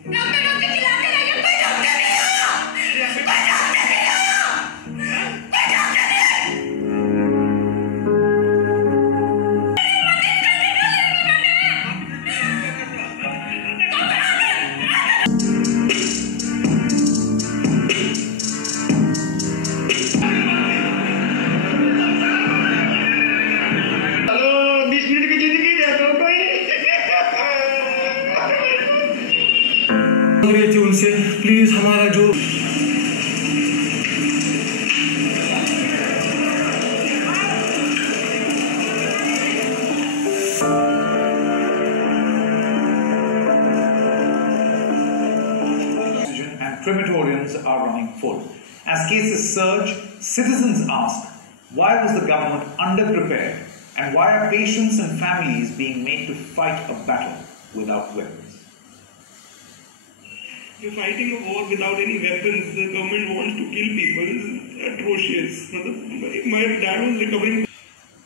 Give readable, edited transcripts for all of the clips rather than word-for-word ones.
डॉक्टर चिल्लाते रहिए, कोई डॉक्टर नहीं आया, कोई डॉक्टर नहीं आया, कोई डॉक्टर नहीं आया। उनसे प्लीज हमारा जो and crematoriums are running full. As cases surge, citizens ask, why was the government underprepared and why are patients and families being made to fight a battle without weapons? You're fighting a war without any weapons. The government wants to kill people. It's atrocious. My dad was recovering.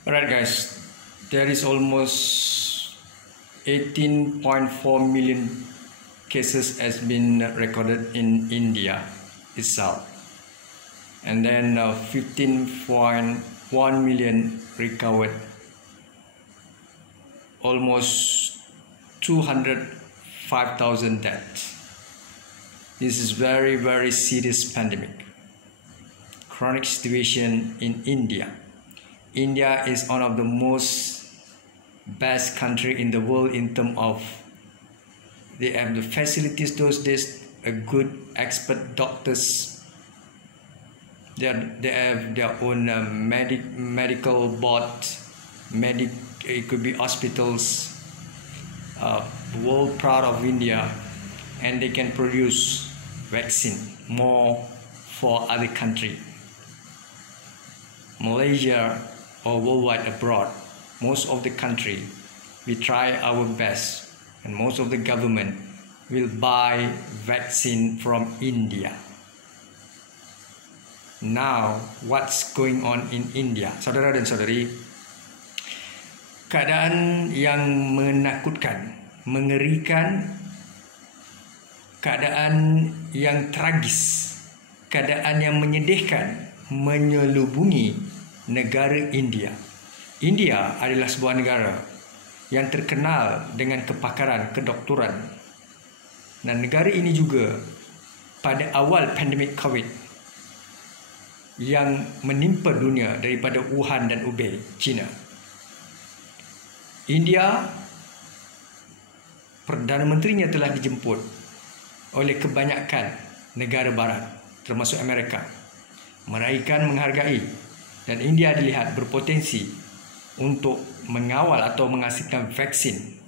Alright guys, there is almost 18.4 million cases has been recorded in India itself. And then 15.1 million recovered. Almost 205,000 deaths. This is very, very serious pandemic. Chronic situation in India. India is one of the most best country in the world in terms of they have the facilities those days, a good expert doctors. They have their own medical board, it could be hospitals. World proud of India, and they can produce vaccine more for other country. Malaysia or worldwide abroad, most of the country we try our best, and most of the government will buy vaccine from India. Now what's going on in India, saudara dan saudari? Keadaan yang menakutkan, mengerikan, keadaan yang tragis, keadaan yang menyedihkan menyelubungi negara India. India adalah sebuah negara yang terkenal dengan kepakaran kedoktoran. Dan negara ini juga pada awal pandemik COVID yang menimpa dunia daripada Wuhan dan Hubei, China. India, Perdana Menterinya telah dijemput oleh kebanyakan negara barat termasuk Amerika, meraihkan menghargai, dan India dilihat berpotensi untuk mengawal atau menghasilkan vaksin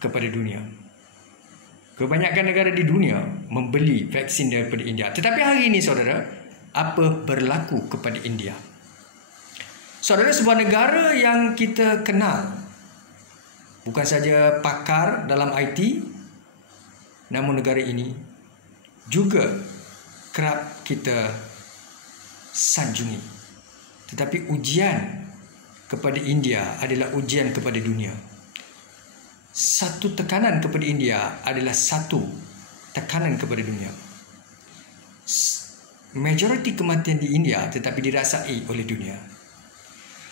kepada dunia. Kebanyakan negara di dunia membeli vaksin daripada India. Tetapi hari ini saudara, apa berlaku kepada India? Saudara, sebuah negara yang kita kenal, bukan saja pakar dalam IT, namun negara ini juga kerap kita sanjungi. Tetapi ujian kepada India adalah ujian kepada dunia. Satu tekanan kepada India adalah satu tekanan kepada dunia. Majoriti kematian di India tetapi dirasai oleh dunia.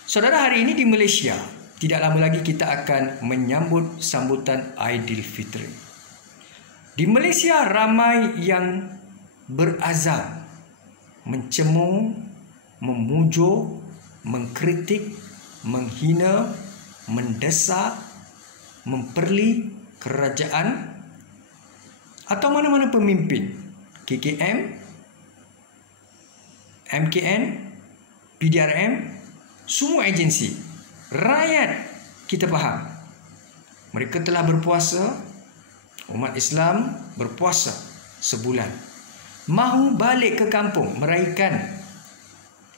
Saudara, hari ini di Malaysia, tidak lama lagi kita akan menyambut sambutan Aidilfitri. Di Malaysia ramai yang berazam mencemooh, memujuk, mengkritik, menghina, mendesak, memperli kerajaan atau mana-mana pemimpin KKM, MKN, PDRM, semua agensi. Rakyat kita faham, mereka telah berpuasa, umat Islam berpuasa sebulan, mahu balik ke kampung meraihkan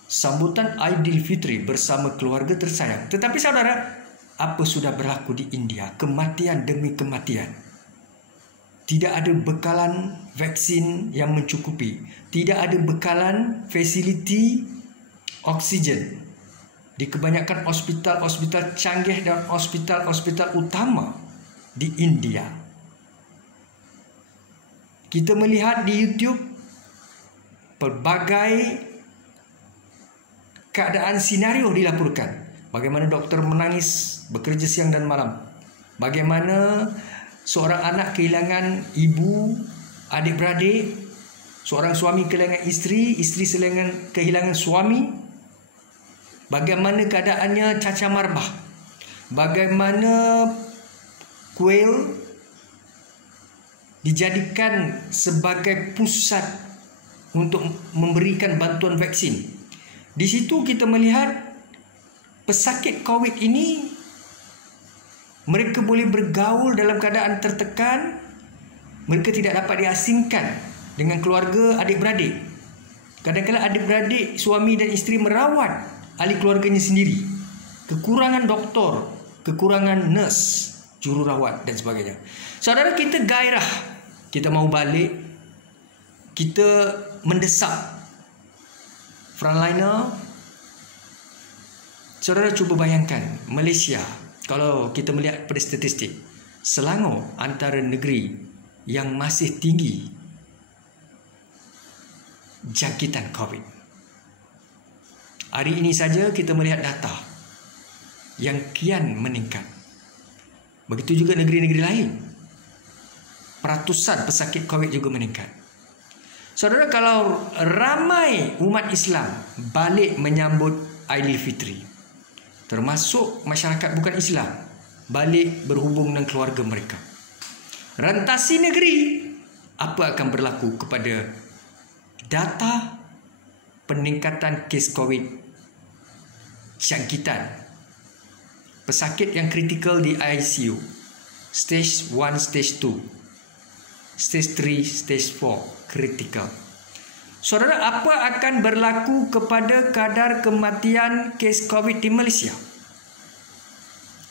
sambutan Aidilfitri bersama keluarga tersayang. Tetapi saudara, apa sudah berlaku di India? Kematian demi kematian. Tidak ada bekalan vaksin yang mencukupi. Tidak ada bekalan fasiliti oksigen di kebanyakan hospital-hospital canggih dan hospital-hospital utama di India. Kita melihat di YouTube pelbagai keadaan senario dilaporkan. Bagaimana doktor menangis, bekerja siang dan malam. Bagaimana seorang anak kehilangan ibu, adik-beradik, seorang suami kehilangan isteri kehilangan suami. Bagaimana keadaannya cacar marbah. Bagaimana kuil dijadikan sebagai pusat untuk memberikan bantuan vaksin. Di situ kita melihat pesakit COVID ini, mereka boleh bergaul dalam keadaan tertekan. Mereka tidak dapat diasingkan dengan keluarga adik-beradik. Kadang-kadang adik-beradik, suami dan isteri merawat ahli keluarganya sendiri. Kekurangan doktor, kekurangan nurse, jururawat dan sebagainya. Saudara, kita gairah, kita mau balik, kita mendesak frontliner. Saudara cuba bayangkan Malaysia, kalau kita melihat pada statistik, Selangor antara negeri yang masih tinggi jangkitan COVID. Hari ini saja kita melihat data yang kian meningkat. Begitu juga negeri-negeri lain. Peratusan pesakit COVID juga meningkat. Saudara, kalau ramai umat Islam balik menyambut Aidilfitri, termasuk masyarakat bukan Islam, balik berhubung dengan keluarga mereka, rentasi negeri, apa akan berlaku kepada data peningkatan kes COVID, jangkitan pesakit yang kritikal di ICU, stage 1, stage 2, stage 3, stage 4, kritikal. Saudara, apa akan berlaku kepada kadar kematian kes COVID di Malaysia?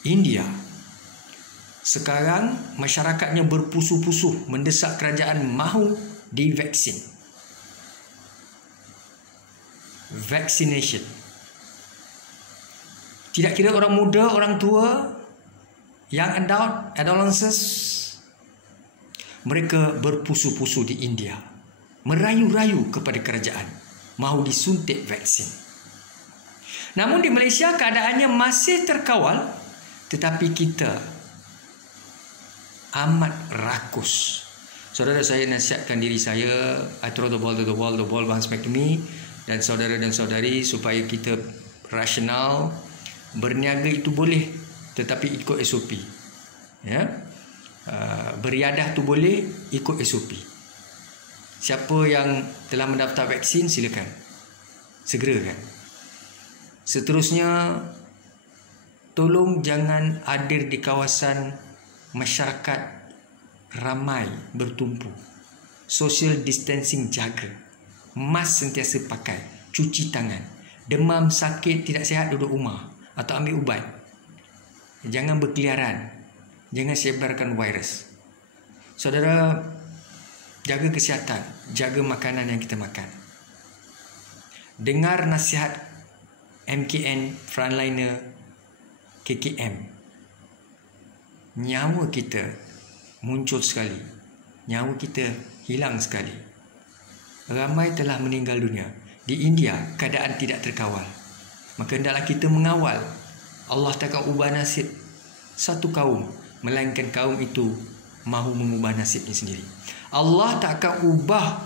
India sekarang masyarakatnya berpusuh-pusuh mendesak kerajaan mahu divaksin. Vaccination. Tidak kira orang muda, orang tua, young adult, adolescents, mereka berpusuh-pusuh di India, merayu-rayu kepada kerajaan mahu disuntik vaksin. Namun di Malaysia keadaannya masih terkawal, tetapi kita amat rakus. Saudara, saya nasihatkan diri saya, I throw the ball to the wall, the ball bounce back to me. Dan saudara dan saudari, supaya kita rasional, berniaga itu boleh, tetapi ikut SOP. Ya, beriadah tu boleh, ikut SOP. Siapa yang telah mendaftar vaksin, silakan segerakan. Seterusnya, tolong jangan hadir di kawasan masyarakat ramai bertumpu. Social distancing jaga. Mask sentiasa pakai. Cuci tangan. Demam, sakit, tidak sihat, duduk rumah atau ambil ubat. Jangan berkeliaran. Jangan sebarkan virus. Saudara, jaga kesihatan, jaga makanan yang kita makan. Dengar nasihat MKN, frontliner, KKM. Nyawa kita muncul sekali. Nyawa kita hilang sekali. Ramai telah meninggal dunia. Di India, keadaan tidak terkawal. Maka hendaklah kita mengawal. Allah takkan ubah nasib satu kaum, melainkan kaum itu mahu mengubah nasibnya sendiri. Allah tak akan ubah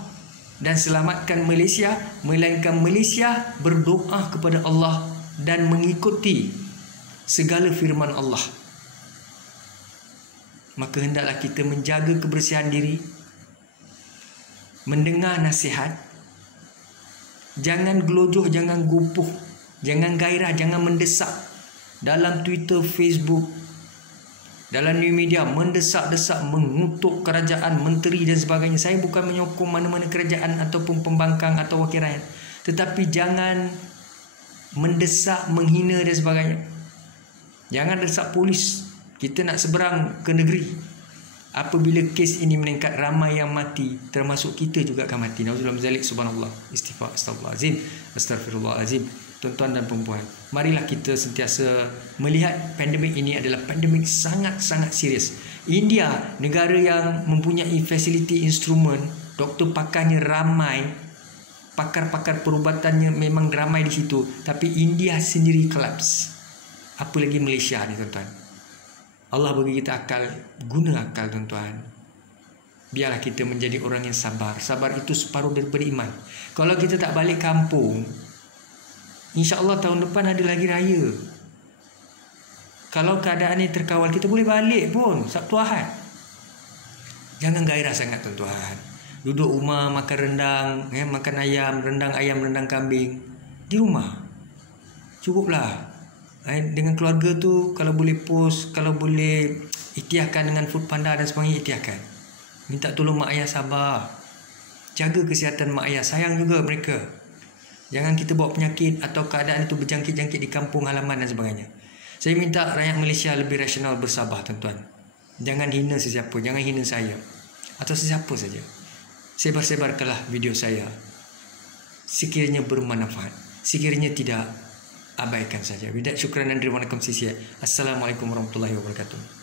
dan selamatkan Malaysia, melainkan Malaysia berdoa kepada Allah dan mengikuti segala firman Allah. Maka hendaklah kita menjaga kebersihan diri, mendengar nasihat, jangan gelojoh, jangan gupuh, jangan gairah, jangan mendesak dalam Twitter, Facebook, dalam new media, mendesak-desak, mengutuk kerajaan, menteri dan sebagainya. Saya bukan menyokong mana-mana kerajaan ataupun pembangkang atau wakil rakyat, tetapi jangan mendesak, menghina dan sebagainya. Jangan desak polis. Kita nak seberang ke negeri. Apabila kes ini meningkat, ramai yang mati, termasuk kita juga akan mati. Nauzubillah min zalik, subhanallah, istighfar, astagfirullahalazim, astagfirullahalazim. Tuan-tuan dan perempuan, marilah kita sentiasa melihat pandemik ini adalah pandemik sangat-sangat serius. India, negara yang mempunyai fasiliti instrumen, doktor pakarnya ramai, pakar-pakar perubatannya memang ramai di situ, tapi India sendiri collapse. Apa lagi Malaysia ni tuan-tuan. Allah bagi kita akal, guna akal tuan-tuan. Biarlah kita menjadi orang yang sabar. Sabar itu separuh daripada iman. Kalau kita tak balik kampung, insya-Allah tahun depan ada lagi raya. Kalau keadaan ni terkawal, kita boleh balik pun Sabtu Ahad. Jangan gairah sangat tuan-tuan. Duduk rumah makan rendang, makan ayam, rendang ayam, rendang kambing di rumah. Cukuplah. Dengan keluarga tu kalau boleh post, kalau boleh ikhtiarkan dengan Food Panda dan sebagainya, ikhtiarkan. Minta tolong mak ayah sabar. Jaga kesihatan mak ayah, sayang juga mereka. Jangan kita bawa penyakit atau keadaan itu berjangkit-jangkit di kampung halaman dan sebagainya. Saya minta rakyat Malaysia lebih rasional, bersabar tuan-tuan. Jangan hina sesiapa, jangan hina saya atau sesiapa saja. Sebar-sebarkanlah video saya. Sekiranya bermanfaat, sekiranya tidak, abaikan saja. Bidak syukran dan terima kasih. Assalamualaikum warahmatullahi wabarakatuh.